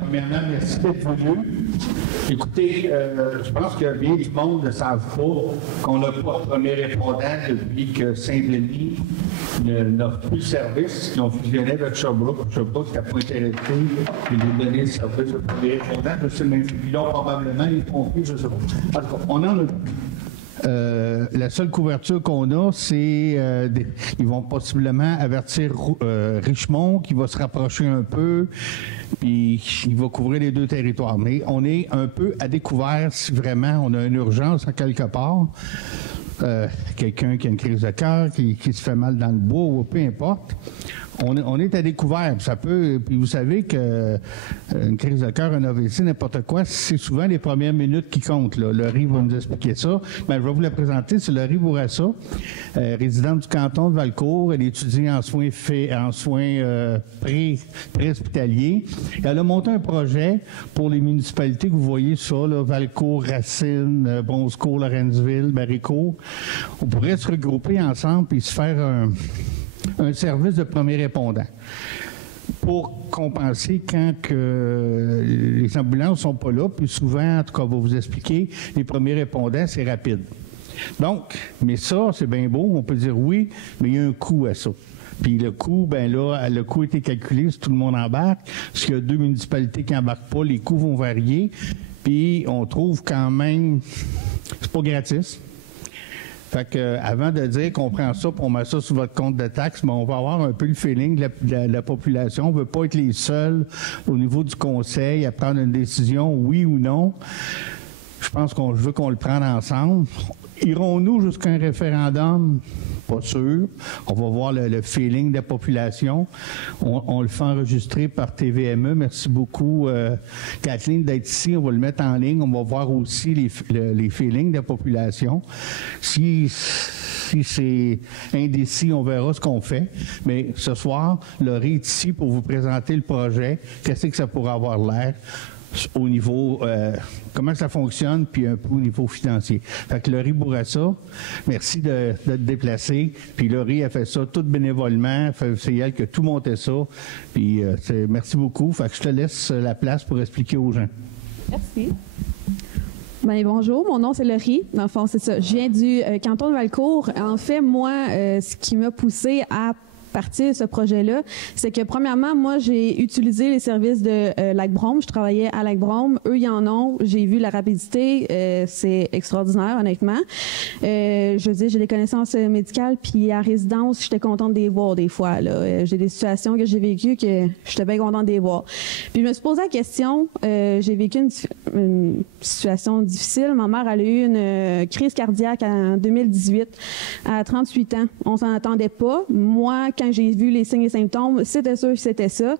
Premièrement, merci d'être venu. Écoutez, je pense qu'il y a bien du monde ne savent pas qu'on n'a pas de premier répondant depuis que Saint-Denis n'offre plus le service. Ils ont fusionné avec Sherbrooke. Sherbrooke n'a pas intéressé de nous donner le service de premier répondant. Je sais même plus. Probablement, ils font plus, je ne sais pas. En tout cas, on en a plus. La seule couverture qu'on a, c'est ils vont possiblement avertir Richmond qui va se rapprocher un peu, puis il va couvrir les deux territoires. Mais on est un peu à découvert si vraiment on a une urgence à quelque part. Quelqu'un qui a une crise de cœur, qui se fait mal dans le bois ou peu importe. On est à découvert. Ça peut. Puis vous savez que une crise de cœur, un AVC, n'importe quoi, c'est souvent les premières minutes qui comptent. Là. Laurie va nous expliquer ça. Mais je vais vous la présenter. C'est Laurie Bourassa, résidente du canton de Valcourt. Elle étudie en soins pré-hospitaliers. Elle a monté un projet pour les municipalités que vous voyez ça, là, Valcourt, Racine, Bronzecourt, Lorenzville, Maricourt. On pourrait se regrouper ensemble et se faire un service de premier répondant pour compenser quand que les ambulances sont pas là. Puis souvent, en tout cas, on va vous expliquer, les premiers répondants, c'est rapide. Donc, mais ça, c'est bien beau, on peut dire oui, mais il y a un coût à ça. Puis le coût, ben là, le coût a été calculé si tout le monde embarque. S'il y a 2 municipalités qui n'embarquent pas, les coûts vont varier. Puis on trouve quand même, c'est pas gratis. Fait que, avant de dire qu'on prend ça pour mettre ça sur votre compte de taxes, ben on va avoir un peu le feeling de la population. On ne veut pas être les seuls au niveau du conseil à prendre une décision, oui ou non. Je pense qu'on veut qu'on le prenne ensemble. Irons-nous jusqu'à un référendum? Pas sûr. On va voir le feeling de la population. On le fait enregistrer par TVME. Merci beaucoup, Kathleen, d'être ici. On va le mettre en ligne. On va voir aussi les feelings de la population. Si c'est indécis, on verra ce qu'on fait. Mais ce soir, Laurie est ici pour vous présenter le projet. Qu'est-ce que ça pourrait avoir l'air? Au niveau, comment ça fonctionne, puis un peu au niveau financier. Fait que Laurie Bourassa, merci de te déplacer. Puis Laurie a fait ça tout bénévolement. C'est elle qui a tout monté ça. Puis merci beaucoup. Fait que je te laisse la place pour expliquer aux gens. Merci. Bien, bonjour, mon nom c'est Laurie. Dans le fond, c'est ça. Je viens du canton de Valcourt. En fait, moi, ce qui m'a poussée à partir de ce projet-là, c'est que premièrement, moi, j'ai utilisé les services de Lac-Brome. Je travaillais à Lac-Brome. Eux, ils en ont. J'ai vu la rapidité. C'est extraordinaire, honnêtement. Je veux dire, j'ai des connaissances médicales, puis à résidence, j'étais contente de les voir des fois. Là. J'ai des situations que j'ai vécues que j'étais bien contente de les voir. Puis je me suis posé la question, j'ai vécu une situation difficile. Ma mère, elle a eu une crise cardiaque en 2018, à 38 ans. On s'en attendait pas. Moi, quand j'ai vu les signes et symptômes, c'était sûr que c'était ça.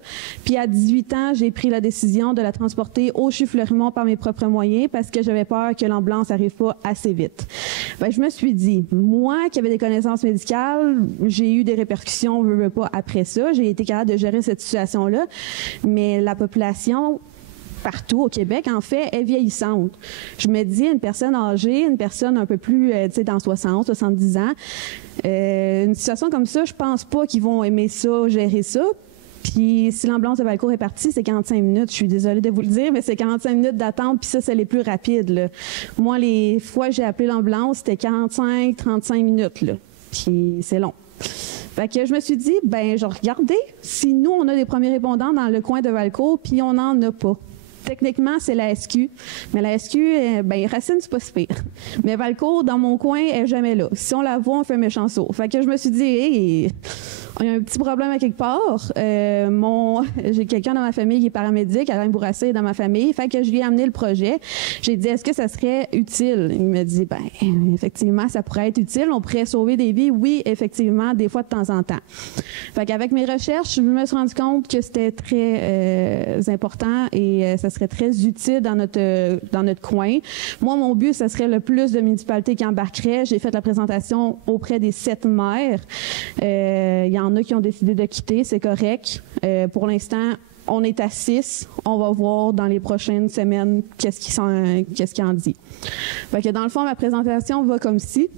Puis à 18 ans, j'ai pris la décision de la transporter au CHU-Fleurimont par mes propres moyens parce que j'avais peur que l'ambulance n'arrive pas assez vite. Ben, je me suis dit, moi qui avais des connaissances médicales, j'ai eu des répercussions, veux pas, après ça. J'ai été capable de gérer cette situation-là. Mais la population partout au Québec, en fait, est vieillissante. Je me dis, une personne âgée, une personne un peu plus, tu sais, dans 60, 70 ans, une situation comme ça, je pense pas qu'ils vont aimer ça, gérer ça. Puis si l'ambulance de Valcourt est partie, c'est 45 minutes. Je suis désolée de vous le dire, mais c'est 45 minutes d'attente, puis ça, c'est les plus rapides, là. Moi, les fois que j'ai appelé l'ambulance, c'était 45, 35 minutes, là. Puis c'est long. Fait que je me suis dit, ben, je regardais si nous, on a des premiers répondants dans le coin de Valcourt, puis on n'en a pas. Techniquement, c'est la SQ. Mais la SQ, ben, Racine, c'est pas si pire. Mais Valcourt, dans mon coin, elle est jamais là. Si on la voit, on fait un méchant saut. Fait que je me suis dit, hey, il y a un petit problème à quelque part. J'ai quelqu'un dans ma famille qui est paramédic, Alain Bourassa est dans ma famille. Fait que je lui ai amené le projet. J'ai dit, est-ce que ça serait utile? Il m'a dit, ben, effectivement, ça pourrait être utile. On pourrait sauver des vies. Oui, effectivement, des fois de temps en temps. Fait qu'avec mes recherches, je me suis rendu compte que c'était très important et ça serait très utile dans notre coin. Moi, mon but, ça serait le plus de municipalités qui embarqueraient. J'ai fait la présentation auprès des 7 maires. Il y en a qui ont décidé de quitter, c'est correct. Pour l'instant, on est à 6. On va voir dans les prochaines semaines qu'est-ce qu'il en dit. Fait que dans le fond, ma présentation va comme ci.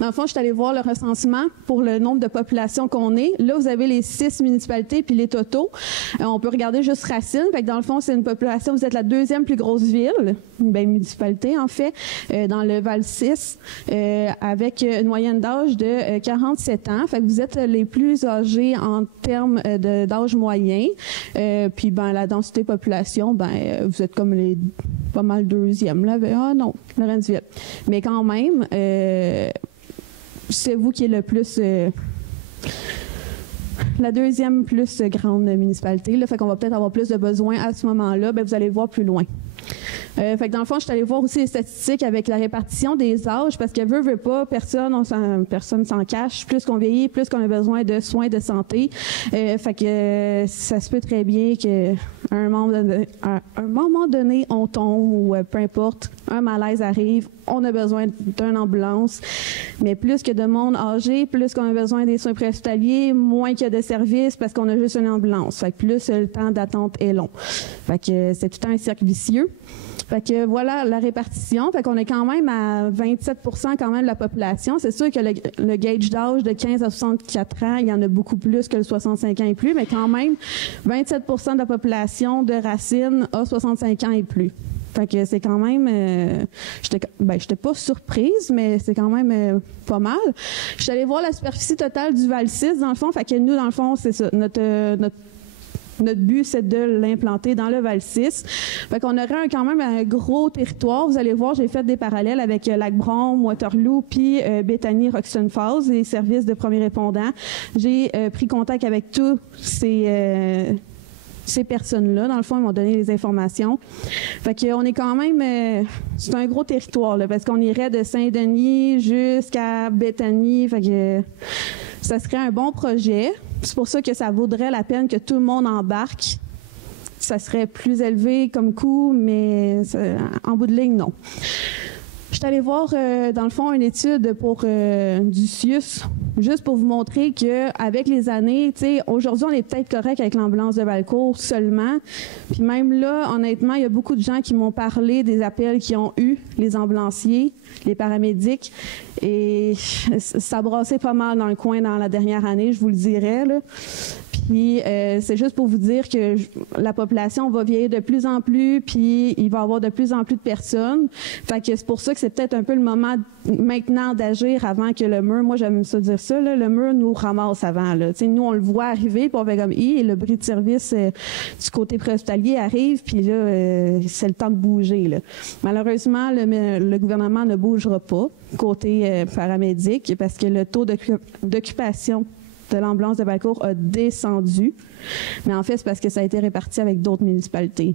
Dans le fond, je suis allée voir le recensement pour le nombre de populations qu'on est. Là, vous avez les 6 municipalités puis les totaux. On peut regarder juste Racine. Fait que dans le fond, c'est une population, vous êtes la 2e plus grosse ville, municipalité en fait, dans le Val-6, avec une moyenne d'âge de 47 ans. Fait que vous êtes les plus âgés en termes d'âge moyen. Puis la densité population, vous êtes comme les pas mal 2e. Là. Ah non, Lorenceville. Mais quand même, c'est vous qui est le plus... la 2e plus grande municipalité. Là, fait qu'on va peut-être avoir plus de besoins à ce moment-là. Vous allez le voir plus loin. Fait que dans le fond, je suis allée voir aussi les statistiques avec la répartition des âges, parce que veut pas, personne s'en cache. Plus qu'on vieillit, plus qu'on a besoin de soins de santé. Fait que ça se peut très bien qu'à un moment donné, on tombe ou peu importe, un malaise arrive, on a besoin d'une ambulance. Mais plus que de monde âgé, plus qu'on a besoin des soins préhospitaliers, moins qu'il y a de services parce qu'on a juste une ambulance. Fait que plus le temps d'attente est long. Fait que c'est tout un cercle vicieux. Fait que voilà la répartition. Fait qu'on est quand même à 27% quand même de la population. C'est sûr que le gauge d'âge de 15 à 64 ans, il y en a beaucoup plus que le 65 ans et plus, mais quand même, 27% de la population de Racine a 65 ans et plus. Fait que c'est quand même... j'étais pas surprise, mais c'est quand même pas mal. Je suis allée voir la superficie totale du Val-6, dans le fond. Fait que nous, dans le fond, c'est ça. Notre but, c'est de l'implanter dans le Val-6. Fait qu'on aurait quand même un gros territoire. Vous allez voir, j'ai fait des parallèles avec Lac-Brome, Waterloo, puis Béthanie, Roxton Falls, les services de premiers répondants. J'ai pris contact avec tous ces personnes-là. Dans le fond, ils m'ont donné les informations. Fait qu'on est quand même... c'est un gros territoire, là, parce qu'on irait de Saint-Denis jusqu'à Béthanie. Fait que ça serait un bon projet. C'est pour ça que ça vaudrait la peine que tout le monde embarque. Ça serait plus élevé comme coût, mais en bout de ligne, non. Je suis allée voir, dans le fond, une étude pour du CIUS, juste pour vous montrer qu'avec les années, tu sais, aujourd'hui, on est peut-être correct avec l'ambulance de Valcourt seulement. Puis même là, honnêtement, il y a beaucoup de gens qui m'ont parlé des appels qu'ils ont eus, les ambulanciers, les paramédics. Et ça brassait pas mal dans le coin dans la dernière année, je vous le dirais, là. Puis c'est juste pour vous dire que la population va vieillir de plus en plus, puis il va y avoir de plus en plus de personnes. Fait que c'est pour ça que c'est peut-être un peu le moment maintenant d'agir avant que le mur, moi j'aime ça dire ça, là, le mur nous ramasse avant. Là. Nous, on le voit arriver, puis on fait comme et le bris de service du côté préhospitalier arrive, puis là, c'est le temps de bouger. Là. Malheureusement, le gouvernement ne bougera pas côté paramédic parce que le taux d'occupation de l'ambulance de Valcourt a descendu. Mais en fait, c'est parce que ça a été réparti avec d'autres municipalités.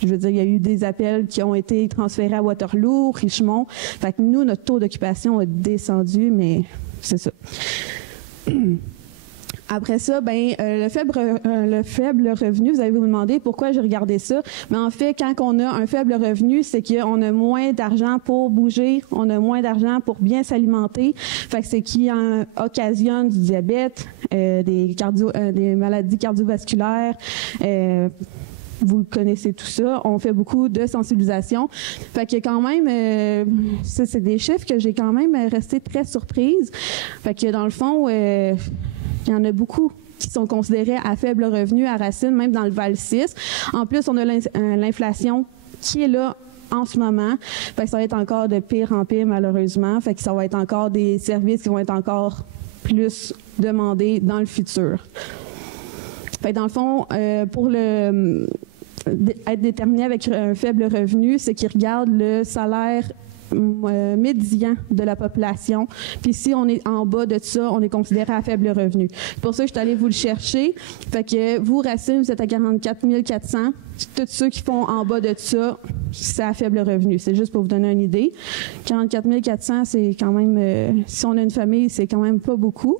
Je veux dire, il y a eu des appels qui ont été transférés à Waterloo, Richemont. Fait que nous, notre taux d'occupation a descendu, mais c'est ça. Après ça, le faible revenu, vous allez vous demander pourquoi j'ai regardé ça. Mais en fait, quand on a un faible revenu, c'est qu'on a moins d'argent pour bouger, on a moins d'argent pour bien s'alimenter. Fait que c'est qui occasionne du diabète, des maladies cardiovasculaires. Vous connaissez tout ça. On fait beaucoup de sensibilisation. Fait que quand même, ça, c'est des chiffres que j'ai quand même resté très surprise. Fait que dans le fond, il y en a beaucoup qui sont considérés à faible revenu à Racine, même dans le Val-6. En plus, on a l'inflation qui est là en ce moment. Fait que ça va être encore de pire en pire, malheureusement. Fait que ça va être encore des services qui vont être encore plus demandés dans le futur. Fait que dans le fond, pour être déterminé avec un faible revenu, c'est qu'ils regardent le salaire médian de la population. Puis si on est en bas de ça, on est considéré à faible revenu. C'est pour ça que je suis allée vous le chercher. Fait que vous, Racine, vous êtes à 44 400. Tous ceux qui font en bas de ça, c'est à faible revenu. C'est juste pour vous donner une idée. 44 400, c'est quand même... si on a une famille, c'est quand même pas beaucoup.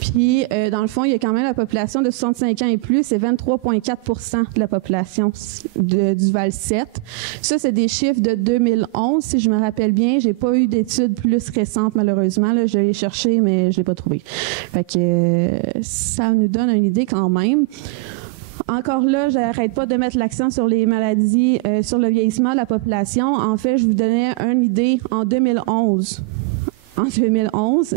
Puis, dans le fond, il y a quand même la population de 65 ans et plus, c'est 23,4% de la population du Val-7. Ça, c'est des chiffres de 2011, si je me rappelle bien. J'ai pas eu d'études plus récentes, malheureusement. Là, je l'ai cherché, mais je l'ai pas trouvé. Fait que ça nous donne une idée quand même. Encore là, j'arrête pas de mettre l'accent sur les maladies, sur le vieillissement de la population. En fait, je vous donnais une idée en 2011. en 2011.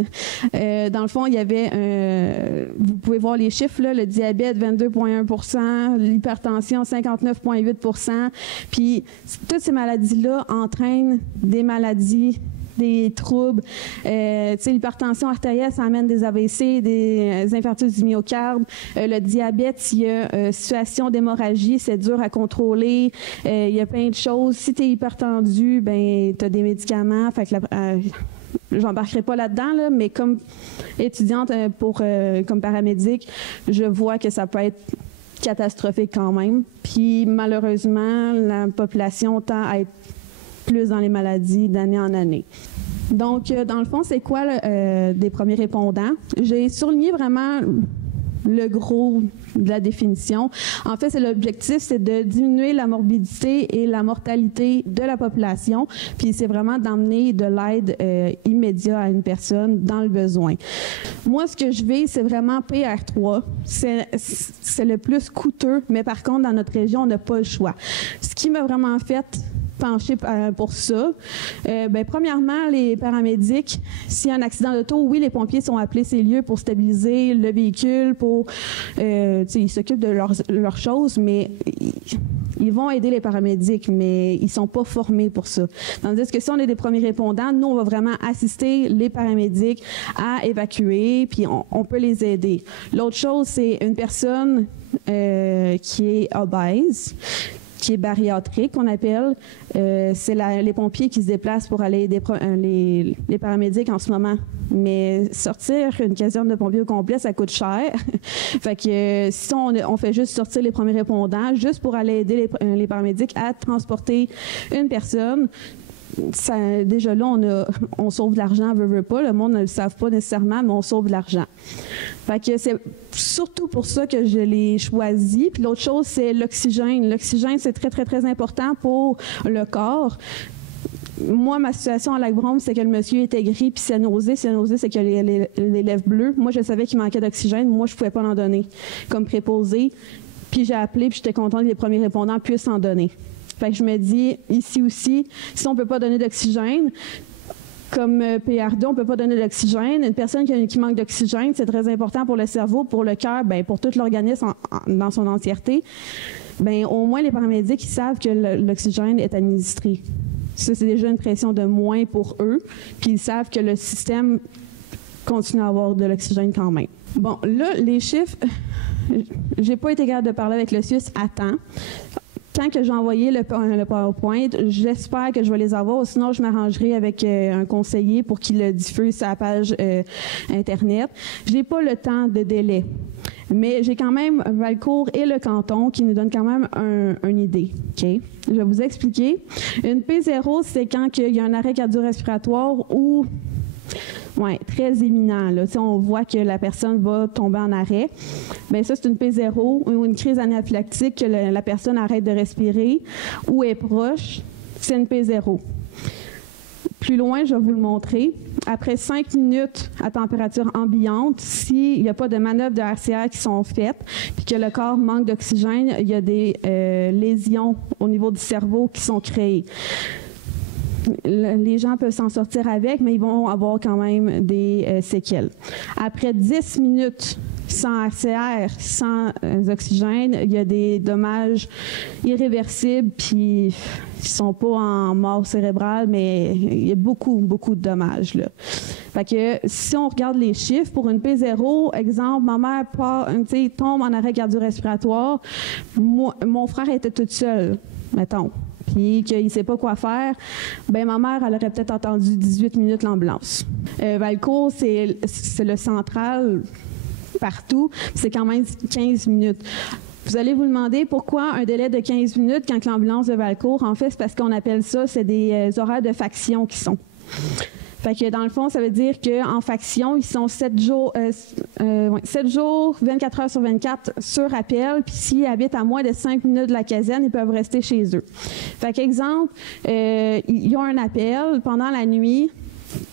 Dans le fond, il y avait, vous pouvez voir les chiffres, là, le diabète 22,1 %, l'hypertension 59,8 %. Puis toutes ces maladies-là entraînent des maladies, des troubles. L'hypertension artérielle, ça amène des AVC, des infarctus du myocarde. Le diabète, il y a situation d'hémorragie, c'est dur à contrôler. Il y a plein de choses. Si tu es hypertendu, ben tu as des médicaments. Fait que j'embarquerai pas là-dedans, là, mais comme étudiante comme paramédic, je vois que ça peut être catastrophique quand même. Puis malheureusement, la population tend à être plus dans les maladies d'année en année. Donc, dans le fond, c'est quoi des premiers répondants? J'ai souligné vraiment le gros de la définition. En fait, l'objectif, c'est de diminuer la morbidité et la mortalité de la population, puis c'est vraiment d'emmener de l'aide immédiate à une personne dans le besoin. Moi, ce que je vais, c'est vraiment PR3. C'est le plus coûteux, mais par contre, dans notre région, on n'a pas le choix. Ce qui m'a vraiment fait pencher pour ça. Premièrement, les paramédics, s'il y a un accident d'auto, oui, les pompiers sont appelés ces lieux pour stabiliser le véhicule, ils s'occupent de leurs choses, mais ils vont aider les paramédics, mais ils ne sont pas formés pour ça. Tandis que si on est des premiers répondants, nous, on va vraiment assister les paramédics à évacuer, puis on peut les aider. L'autre chose, c'est une personne qui est obèse, qui est bariatrique, qu'on appelle. C'est les pompiers qui se déplacent pour aller aider les paramédics en ce moment. Mais sortir une caserne de pompiers au complet, ça coûte cher. Fait que si on fait juste sortir les premiers répondants, juste pour aller aider les paramédics à transporter une personne, déjà là, on sauve de l'argent, veut pas. Le monde ne le savent pas nécessairement, mais on sauve de l'argent. Fait que c'est surtout pour ça que je l'ai choisi. Puis l'autre chose, c'est l'oxygène. L'oxygène, c'est très, très, très important pour le corps. Moi, ma situation à Lac-Brome, c'est que le monsieur était gris puis cyanose. Cyanose, c'est qu'il a les lèvres bleues. Moi, je savais qu'il manquait d'oxygène. Moi, je ne pouvais pas en donner comme préposé. Puis j'ai appelé, puis j'étais contente que les premiers répondants puissent en donner. Fait que je me dis, ici aussi, si on ne peut pas donner d'oxygène, comme PR2, on ne peut pas donner d'oxygène. Une personne qui manque d'oxygène, c'est très important pour le cerveau, pour le cœur, pour tout l'organisme dans son entièreté. Au moins, les paramédics, ils savent que l'oxygène est administré. Ça, c'est déjà une pression de moins pour eux. Puis ils savent que le système continue à avoir de l'oxygène quand même. Bon, là, les chiffres, j'ai pas été capable de parler avec le CIUS à temps. Quand que j'ai envoyé le PowerPoint, j'espère que je vais les avoir. Sinon, je m'arrangerai avec un conseiller pour qu'il le diffuse sur la page Internet. Je n'ai pas le temps de délai. Mais j'ai quand même Valcourt et le canton qui nous donnent quand même une idée. Okay? Je vais vous expliquer. Une P0, c'est quand il y a un arrêt cardio-respiratoire ou très imminent. Là. Si on voit que la personne va tomber en arrêt, ça, c'est une P0 ou une crise anaphylactique, que la personne arrête de respirer ou est proche, c'est une P0. Plus loin, je vais vous le montrer. Après 5 minutes à température ambiante, s'il n'y a pas de manœuvres de RCR qui sont faites, puis que le corps manque d'oxygène, il y a des lésions au niveau du cerveau qui sont créées. Les gens peuvent s'en sortir avec, mais ils vont avoir quand même des séquelles. Après 10 minutes sans RCR, sans oxygène, il y a des dommages irréversibles, puis ils ne sont pas en mort cérébrale, mais il y a beaucoup, beaucoup de dommages, là. Fait que si on regarde les chiffres, pour une P0, exemple, ma mère tombe en arrêt cardio-respiratoire, mon frère était toute seule, mettons, puis qu'il ne sait pas quoi faire, ma mère, elle aurait peut-être attendu 18 minutes l'ambulance. Valcourt, c'est le central partout, c'est quand même 15 minutes. Vous allez vous demander pourquoi un délai de 15 minutes quand l'ambulance de Valcourt, en fait, c'est parce qu'on appelle ça, c'est des horaires de faction qui sont. Fait que dans le fond, ça veut dire qu'en faction, ils sont 7 jours, 24 heures sur 24 sur appel, puis s'ils habitent à moins de 5 minutes de la caserne, ils peuvent rester chez eux. Fait qu'exemple, ils ont un appel pendant la nuit,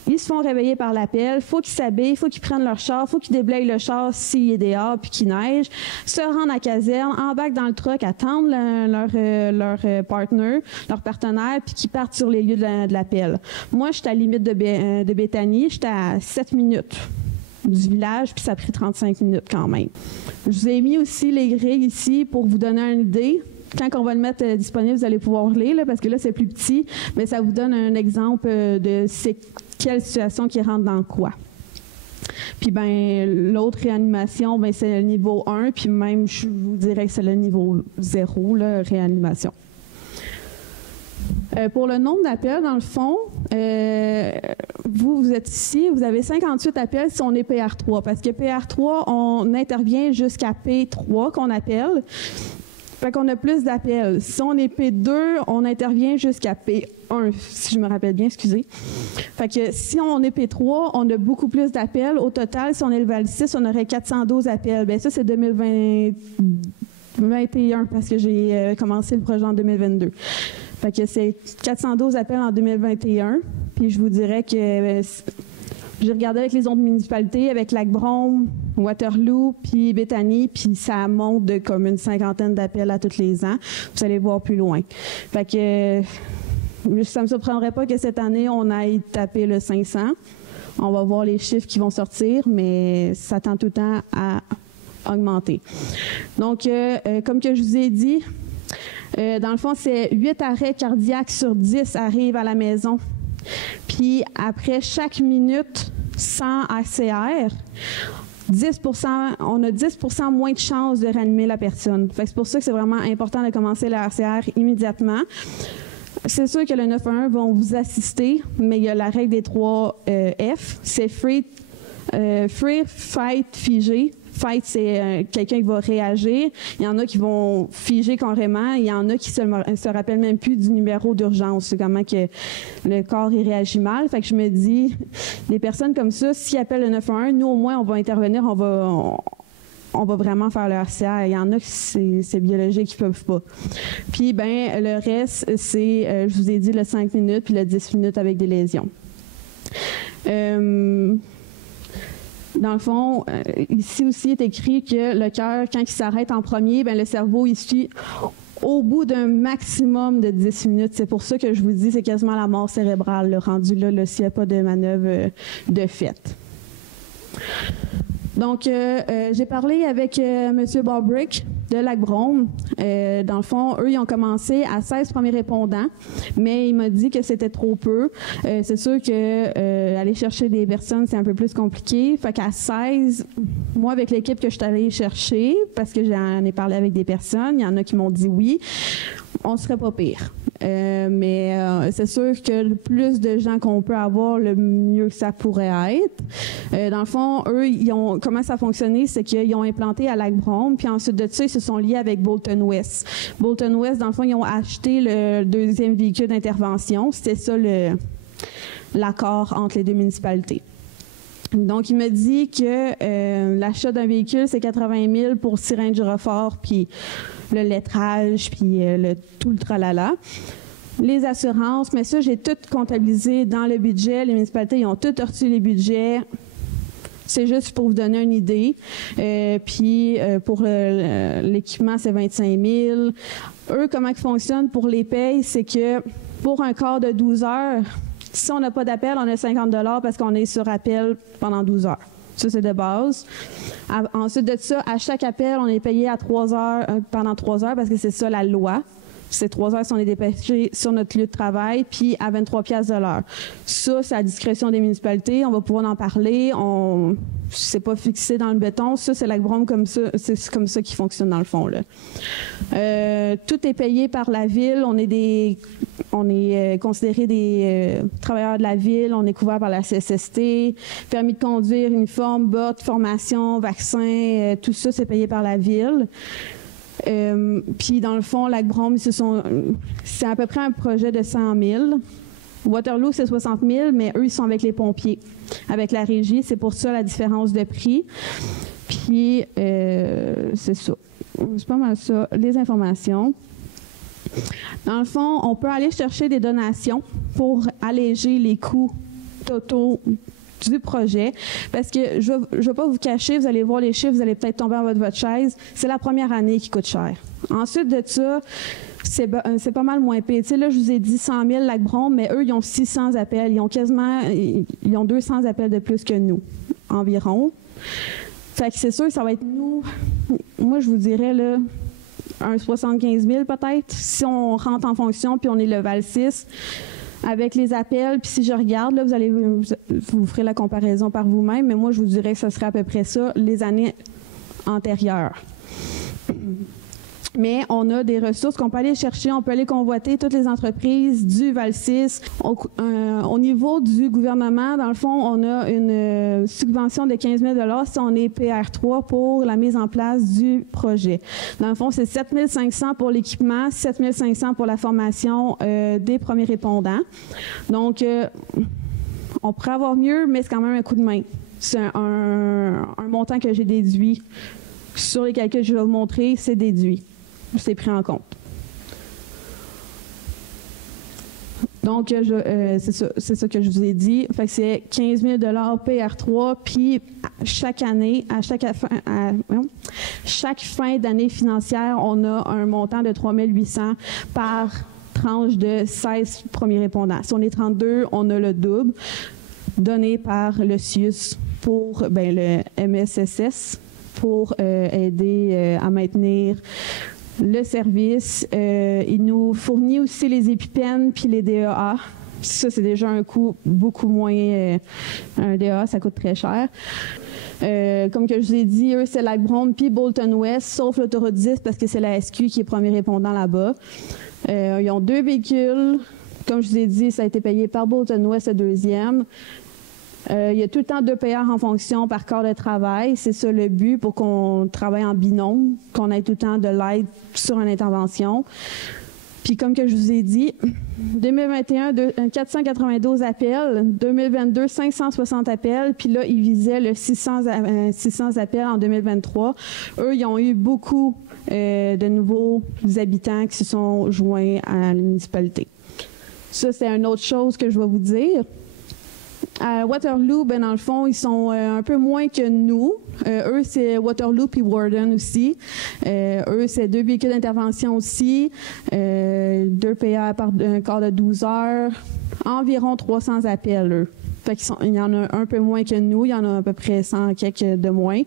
Ils se font réveiller par l'appel, il faut qu'ils s'habillent, il faut qu'ils prennent leur char, il faut qu'ils déblayent le char s'il est dehors puis qu'il neige, se rendent à la caserne, embarquent dans le truck, attendent leur partner, leur partenaire, puis qu'ils partent sur les lieux de l'appel. Moi, j'étais à la limite de Béthanie, j'étais à 7 minutes du village, puis ça a pris 35 minutes quand même. Je vous ai mis aussi les grilles ici pour vous donner une idée. Quand on va le mettre disponible, vous allez pouvoir lire, là, parce que là, c'est plus petit, mais ça vous donne un exemple de quelle situation qui rentre dans quoi. Puis l'autre réanimation, c'est le niveau 1, puis même, je vous dirais que c'est le niveau 0, là, réanimation. Pour le nombre d'appels, dans le fond, vous êtes ici, vous avez 58 appels si on est PR3, parce que PR3, on intervient jusqu'à P3 qu'on appelle. Fait qu'on a plus d'appels. Si on est P2, on intervient jusqu'à P1, si je me rappelle bien, excusez. Fait que si on est P3, on a beaucoup plus d'appels. Au total, si on est le Val 6, on aurait 412 appels. Bien, ça, c'est 2021, parce que j'ai commencé le projet en 2022. Fait que c'est 412 appels en 2021. Puis je vous dirais que j'ai regardé avec les autres municipalités, avec Lac-Brome, Waterloo, puis Béthanie, puis ça monte de comme une 50aine d'appels à tous les ans. Vous allez voir plus loin. Fait que ça ne me surprendrait pas que cette année, on aille taper le 500. On va voir les chiffres qui vont sortir, mais ça tend tout le temps à augmenter. Donc, comme que je vous ai dit, dans le fond, c'est 8 arrêts cardiaques sur 10 arrivent à la maison. Puis après chaque minute sans ACR, on a 10% moins de chances de réanimer la personne. Fait que c'est pour ça que c'est vraiment important de commencer le ACR immédiatement. C'est sûr que le 911 vont vous assister, mais il y a la règle des 3 F. C'est free, fight, figé. Fight, c'est quelqu'un qui va réagir. Il y en a qui vont figer carrément. Il y en a qui se rappellent même plus du numéro d'urgence. C'est comment que le corps il réagit mal. Fait que je me dis, des personnes comme ça, s'ils appellent le 911, nous au moins on va intervenir, on va vraiment faire le RCR. Il y en a qui c'est biologique qui peuvent pas. Puis le reste, c'est, je vous ai dit, le 5 minutes puis le 10 minutes avec des lésions. Dans le fond, ici aussi est écrit que le cœur, quand il s'arrête en premier, le cerveau, il suit au bout d'un maximum de 10 minutes. C'est pour ça que je vous dis, c'est quasiment la mort cérébrale, le rendu là s'il n'y a pas de manœuvre de fait. Donc, j'ai parlé avec M. Bobrick de Lac-Brome. Dans le fond, eux, ils ont commencé à 16 premiers répondants, mais il m'a dit que c'était trop peu. C'est sûr que aller chercher des personnes, c'est un peu plus compliqué. Fait qu'à 16, moi, avec l'équipe que je suis allée chercher, parce que j'en ai parlé avec des personnes, il y en a qui m'ont dit oui, on serait pas pire. Mais c'est sûr que le plus de gens qu'on peut avoir, le mieux que ça pourrait être. Dans le fond, eux, comment ça a fonctionné, c'est qu'ils ont implanté à Lac-Brome, puis ensuite de ça, ils se sont liés avec Bolton West. Bolton West, dans le fond, ils ont acheté le deuxième véhicule d'intervention. C'était ça l'accord entre les deux municipalités. Donc, il me dit que l'achat d'un véhicule, c'est 80 000 pour sirène gyrophare, puis le lettrage, puis tout le tralala. Les assurances, mais ça, j'ai tout comptabilisé dans le budget. Les municipalités, ils ont tout reçu les budgets. C'est juste pour vous donner une idée. Puis, pour l'équipement, c'est 25 000. Eux, comment ils fonctionnent pour les payes, c'est que pour un quart de 12 heures, si on n'a pas d'appel, on a 50 $ parce qu'on est sur appel pendant 12 heures. Ça, c'est de base. Ensuite de ça, à chaque appel, on est payé à 3 heures, pendant 3 heures parce que c'est ça la loi. C'est 3 heures si on est dépêché sur notre lieu de travail, puis à 23 $ de l'heure. Ça, c'est à la discrétion des municipalités. On va pouvoir en parler. C'est pas fixé dans le béton. Ça, c'est Lac-Brome comme ça. C'est comme ça qui fonctionne dans le fond, là. Tout est payé par la ville. On est considéré des travailleurs de la ville. On est couvert par la CSST. Permis de conduire, uniforme, bottes, formation, vaccin, tout ça, c'est payé par la ville. Puis dans le fond, Lac-Brome, c'est à peu près un projet de 100 000. Waterloo, c'est 60 000, mais eux, ils sont avec les pompiers, avec la régie. C'est pour ça la différence de prix. Puis, c'est ça. C'est pas mal ça. Les informations. Dans le fond, on peut aller chercher des donations pour alléger les coûts totaux du projet. Parce que je ne vais pas vous cacher, vous allez voir les chiffres, vous allez peut-être tomber en votre chaise. C'est la première année qui coûte cher. Ensuite de ça, c'est pas mal moins pire. Tu sais, là, je vous ai dit 100 000 Lac-Brome, mais eux, ils ont 600 appels. Ils ont 200 appels de plus que nous, environ. Fait que c'est sûr que ça va être nous. Moi, je vous dirais, là, un 75 000 peut-être, si on rentre en fonction, puis on est level 6. Avec les appels, puis si je regarde, là, vous ferez la comparaison par vous-même, mais moi, je vous dirais que ce serait à peu près ça les années antérieures. Mais on a des ressources qu'on peut aller chercher, on peut aller convoiter toutes les entreprises du Val-6. Au niveau du gouvernement, dans le fond, on a une subvention de 15 000 $ si on est PR3 pour la mise en place du projet. Dans le fond, c'est 7 500 pour l'équipement, 7 500 pour la formation des premiers répondants. Donc, on pourrait avoir mieux, mais c'est quand même un coup de main. C'est un montant que j'ai déduit. Sur les calculs que je vais vous montrer, c'est déduit. C'est pris en compte. Donc, c'est ça que je vous ai dit. Fait que c'est 15 000 $ PR3, puis chaque année, chaque fin d'année financière, on a un montant de 3 800 par tranche de 16 premiers répondants. Si on est 32, on a le double, donné par le CIUS pour le MSSS pour aider à maintenir le service. Il nous fournit aussi les épipènes puis les DEA. Ça, c'est déjà un coût beaucoup moins... un DEA, ça coûte très cher. Comme que je vous ai dit, eux, c'est Lac-Brome puis Bolton West, sauf l'autoroute 10 parce que c'est la SQ qui est premier répondant là-bas. Ils ont 2 véhicules. Comme je vous ai dit, ça a été payé par Bolton West, le deuxième. Il y a tout le temps 2 payeurs en fonction par corps de travail. C'est ça le but pour qu'on travaille en binôme, qu'on ait tout le temps de l'aide sur une intervention. Puis comme que je vous ai dit, 2021, 492 appels, 2022, 560 appels, puis là, ils visaient le 600 appels en 2023. Eux, ils ont eu beaucoup de nouveaux habitants qui se sont joints à la municipalité. Ça, c'est une autre chose que je vais vous dire. À Waterloo, dans le fond, ils sont un peu moins que nous. Eux, c'est Waterloo puis Warden aussi. Eux, c'est 2 véhicules d'intervention aussi, 2 PA par un quart de 12 heures, environ 300 appels, eux. Fait qu'il y en a un peu moins que nous, il y en a à peu près 100 quelques de moins.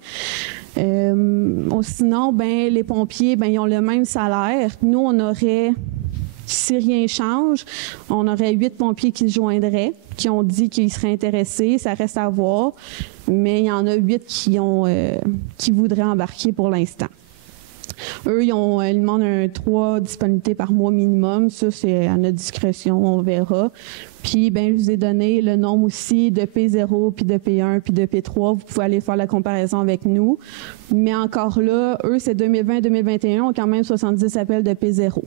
Sinon, les pompiers, ils ont le même salaire. Nous, on aurait... Si rien change, on aurait 8 pompiers qui se joindraient, qui ont dit qu'ils seraient intéressés. Ça reste à voir. Mais il y en a 8 qui voudraient embarquer pour l'instant. Eux, ils demandent 3 disponibilités par mois minimum. Ça, c'est à notre discrétion, on verra. Puis, je vous ai donné le nombre aussi de P0, puis de P1, puis de P3. Vous pouvez aller faire la comparaison avec nous. Mais encore là, eux, c'est 2020-2021, ont quand même 70 appels de P0.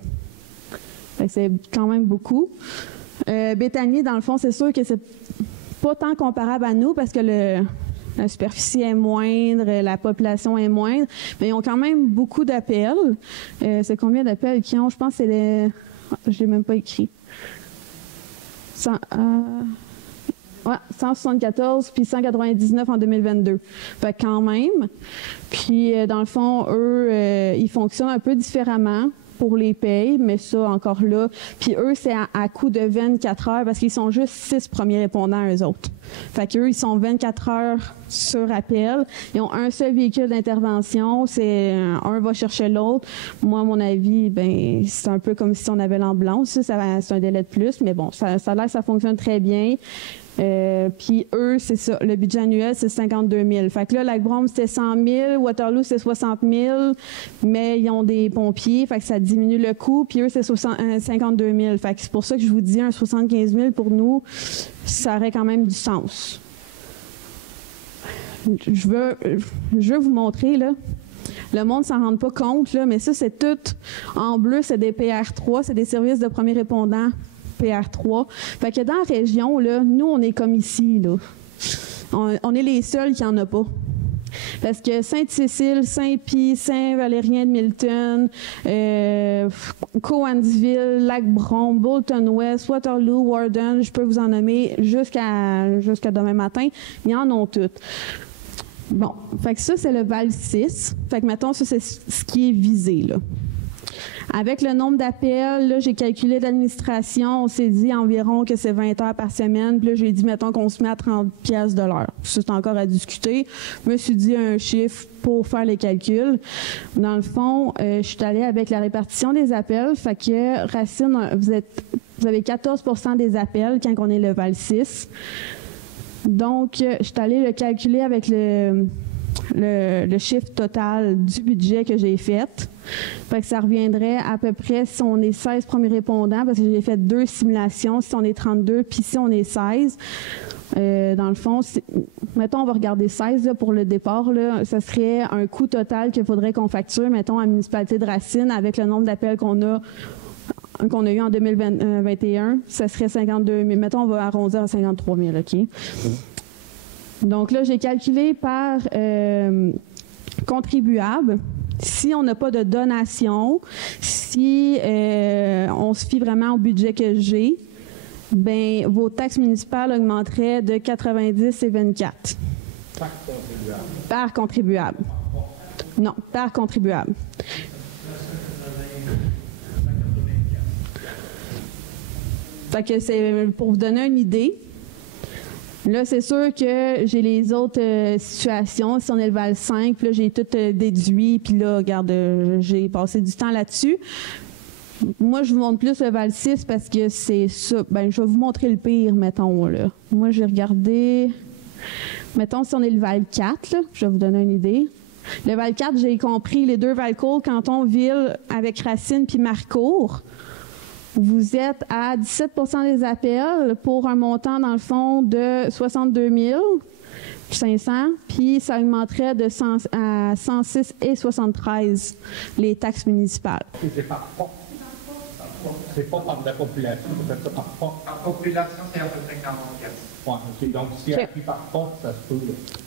C'est quand même beaucoup. Béthanie, dans le fond, c'est sûr que c'est pas tant comparable à nous parce que la superficie est moindre, la population est moindre, mais ils ont quand même beaucoup d'appels. C'est combien d'appels qu'ils ont? Je pense que c'est je l'ai même pas écrit. 174 puis 199 en 2022. Fait quand même. Puis, dans le fond, eux, ils fonctionnent un peu différemment pour les payes, mais ça, encore là. Puis eux, c'est à coût de 24 heures parce qu'ils sont juste 6 premiers répondants, eux autres. Fait qu'eux, ils sont 24 heures sur appel. Ils ont un seul véhicule d'intervention. Un va chercher l'autre. Moi, à mon avis, c'est un peu comme si on avait l'ambulance. C'est un délai de plus, mais bon, ça a l'air que ça fonctionne très bien. Puis eux, c'est ça. Le budget annuel, c'est 52 000. Fait que là, Lac-Brome, c'était 100 000. Waterloo, c'est 60 000. Mais ils ont des pompiers. Fait que ça diminue le coût. Puis eux, c'est 52 000. Fait que c'est pour ça que je vous dis, un 75 000 pour nous, ça aurait quand même du sens. Je veux vous montrer, là. Le monde ne s'en rend pas compte, là, mais ça, c'est tout en bleu, c'est des PR3, c'est des services de premiers répondants PR3. Fait que dans la région, là, nous, on est comme ici, là. On est les seuls qui n'en ont pas. Parce que Sainte-Cécile, Saint-Pie, Saint-Valérien de Milton, Cowansville, Lac-Brome, Bolton-Ouest, Waterloo, Warden, je peux vous en nommer jusqu'à demain matin. Ils en ont toutes. Bon, fait que ça, c'est le Val 6. Fait que, mettons, ça, c'est ce qui est visé, là. Avec le nombre d'appels, là, j'ai calculé l'administration, on s'est dit environ que c'est 20 heures par semaine. Puis là, j'ai dit, mettons qu'on se met à 30 pièces de l'heure. Ça, c'est encore à discuter. Je me suis dit un chiffre pour faire les calculs. Dans le fond, je suis allée avec la répartition des appels. Fait que, Racine, vous avez 14 % des appels quand on est le Val 6. Donc, je suis allée le calculer avec le chiffre total du budget que j'ai fait. Fait que ça reviendrait à peu près si on est 16 premiers répondants, parce que j'ai fait 2 simulations, si on est 32, puis si on est 16. Dans le fond, mettons, on va regarder 16 là, pour le départ. Là, ça serait un coût total qu'il faudrait qu'on facture, mettons, à la municipalité de Racine, avec le nombre d'appels qu'on a eu en 2021, ça serait 52 000. Mettons, on va arrondir à 53 000, OK? Donc là, j'ai calculé par contribuable. Si on n'a pas de donation, si on se fie vraiment au budget que j'ai, ben vos taxes municipales augmenteraient de 90 et 24. Par contribuable. Par contribuable. Non, par contribuable. Fait que c'est pour vous donner une idée. Là, c'est sûr que j'ai les autres situations. Si on est le Val 5, puis là, j'ai tout déduit, puis là, regarde, j'ai passé du temps là-dessus. Moi, je vous montre plus le Val 6 parce que c'est ça. Ben, je vais vous montrer le pire, mettons, là. Moi, j'ai regardé... Mettons, si on est le Val 4, là, je vais vous donner une idée. Le Val 4, j'ai compris les 2 Valcourt, canton, ville, avec Racine puis Marcourt. Vous êtes à 17 % des appels pour un montant, dans le fond, de 62 500, puis ça augmenterait de à 106 et 73 les taxes municipales. C'est par porte. C'est pas par la population, c'est ça par porte. Par population, c'est à peu près 40 pièces. Ouais, okay. Donc, si elle pris par porte, ça se peut.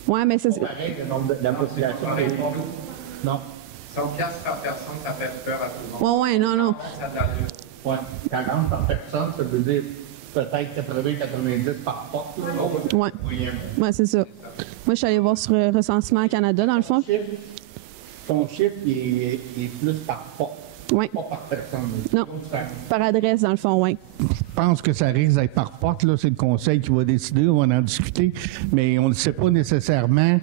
Oui, mais c'est... pareil, le nombre de la population. Non. 100 pièces par personne, ça fait peur à tout le monde. Oui, non. Ça a de l'allure. Oui, 40 par personne, ça veut dire peut-être 80-90 par porte. Oui, c'est ça. Moi, je suis allée voir sur Recensement Canada, dans le fond. Ton chiffre est plus par porte. Oui. Pas par personne. Non, par adresse, dans le fond, oui. Je pense que ça risque d'être par porte, là. C'est le conseil qui va décider, on va en discuter. Mais on ne sait pas nécessairement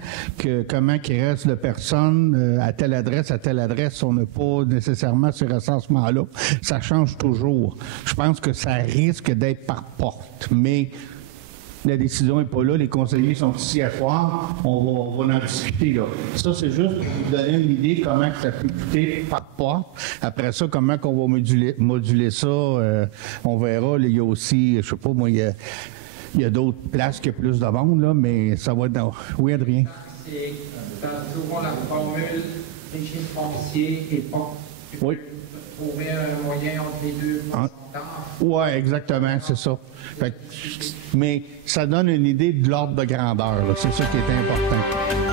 comment il reste de personnes à telle adresse. On n'a pas nécessairement ce recensement-là. Ça change toujours. Je pense que ça risque d'être par porte. Mais la décision n'est pas là. Les conseillers sont ici à soir. On va en discuter, là. Ça, c'est juste pour vous donner une idée comment ça peut coûter par porte. Après ça, comment on va moduler ça, on verra. Là, il y a aussi, je sais pas, moi, il y a d'autres places qui ont plus de monde, là, mais ça va être... Oui, Adrien? C'est souvent la formule régime foncier et porte. Oui. Trouver un moyen entre les deux pourcentages. Oui, exactement, c'est ça. Mais ça donne une idée de l'ordre de grandeur, là. C'est ça qui est important.